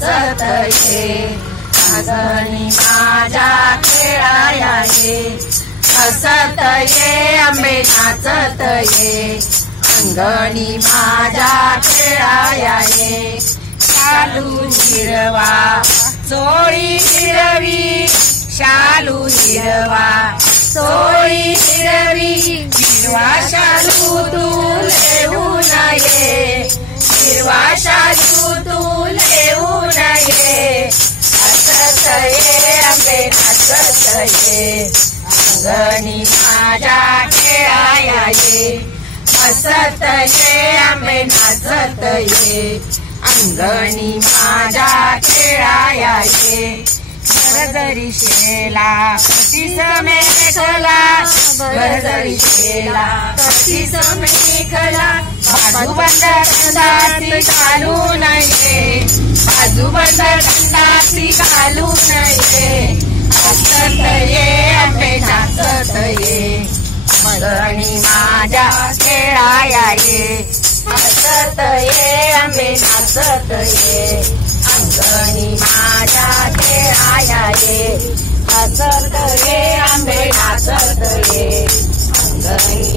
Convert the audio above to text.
नाचत ये अंगणी माझ्या खेळाया ये हसत ये आंबे नाचत ये अंगणी माझ्या खेळाया ये शालू हिरवा चोळी हिरवी शालू हिरवा चोळी हिरवी हिरवा शालू तू लेऊन ये हिरवा शालू तू लेऊन ये हसत ये आंबे नाचत ये अंगणी माझ्या खेळाया ये हसत ये आंबे नाचत ये अंगणी माझ्या खेळाया ये गरजरी शेला कशीस मेखला गरजरी शेला कशीस मेखला बाजूबंद कंदासी घालून ये बाजूबंद कंदासी घालून ये हसत ये आंबे नाचत ये अंगणी माझ्या खेळाया ये हसत ये आंबे नाचत ये अंगणी माझ्या खेळाया ये हसत ये आंबे नाचत ये अंगणी